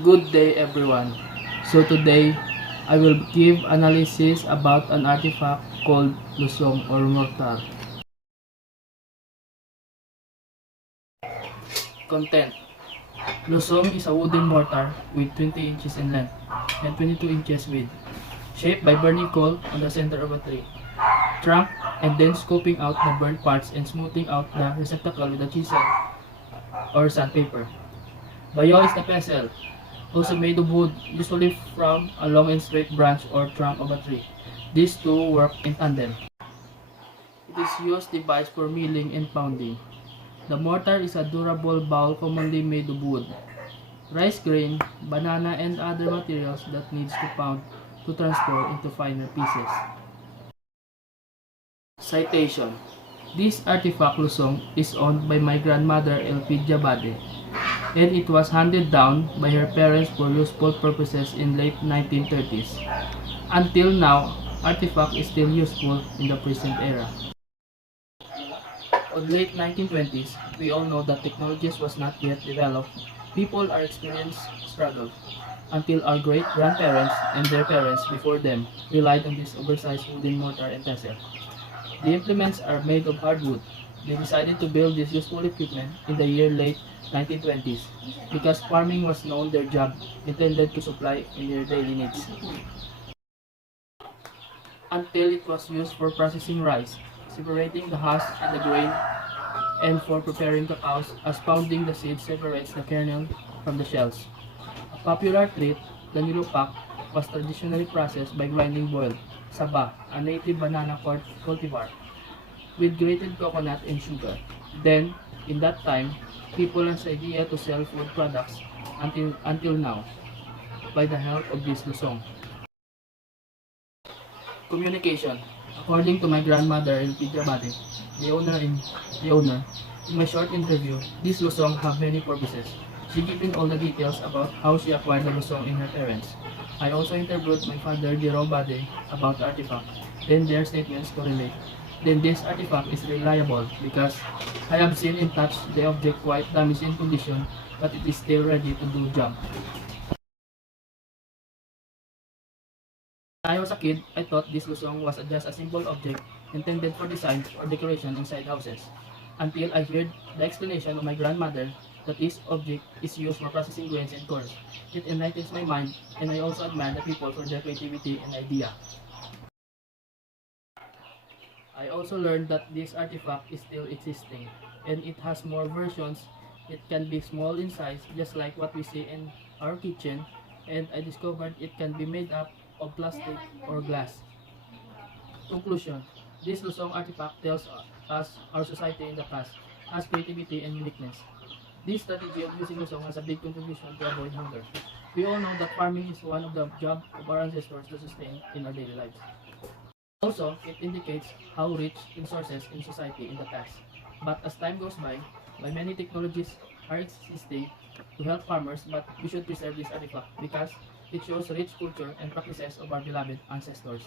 Good day everyone. So today I will give analysis about an artifact called lusong or mortar. Content. Lusong is a wooden mortar with 20 inches in length and 22 inches width, shaped by burning coal on the center of a tree. Trunk and then scooping out the burnt parts and smoothing out the receptacle with a chisel or sandpaper. Bayo is the pestle, also made of wood, usually from a long and straight branch or trunk of a tree. These two work in tandem. It is used device for milling and pounding. The mortar is a durable bowl commonly made of wood, rice grain, banana and other materials that needs to pound to transform into finer pieces. Citation. This artifact lusong is owned by my grandmother Elpidia Bade, and it was handed down by her parents for useful purposes in late 1930s. Until now, artifact is still useful in the present era. On late 1920s, we all know that technologies was not yet developed. People are experiencing struggle until our great-grandparents and their parents before them relied on this oversized wooden mortar and pestle. The implements are made of hardwood. They decided to build this useful equipment in the year late 1920s because farming was known their job intended to supply in their daily needs. Until it was used for processing rice, separating the husk and the grain, and for preparing cacao as pounding the seed separates the kernel from the shells. A popular treat, the nilupak, was traditionally processed by grinding boiled saba, a native banana cultivar, with grated coconut and sugar. Then, in that time, people has idea to sell food products until now by the help of this lusong. Communication. According to my grandmother Elpidia Bade, the owner, in my short interview, this lusong have many purposes. She gave all the details about how she acquired the lusong in her parents. I also interviewed my father Jerome Bade about the artifact, then their statements correlate. Then this artifact is reliable because I have seen and touched the object quite damaged in condition, but it is still ready to do job. When I was a kid, I thought this lusong was just a simple object intended for design or decoration inside houses, until I heard the explanation of my grandmother that this object is used for processing grains and corn. It enlightens my mind, and I also admire the people for their creativity and idea. I also learned that this artifact is still existing, and it has more versions. It can be small in size, just like what we see in our kitchen, and I discovered it can be made up of plastic or glass. Conclusion. This lusong artifact tells us our society in the past has creativity and uniqueness. This strategy of using lusong has a big contribution to avoid hunger. We all know that farming is one of the jobs of our ancestors to sustain in our daily lives. Also, it indicates how rich in sources in society in the past. But as time goes by many technologies are existing to help farmers, but we should preserve this artifact because it shows rich culture and practices of our beloved ancestors.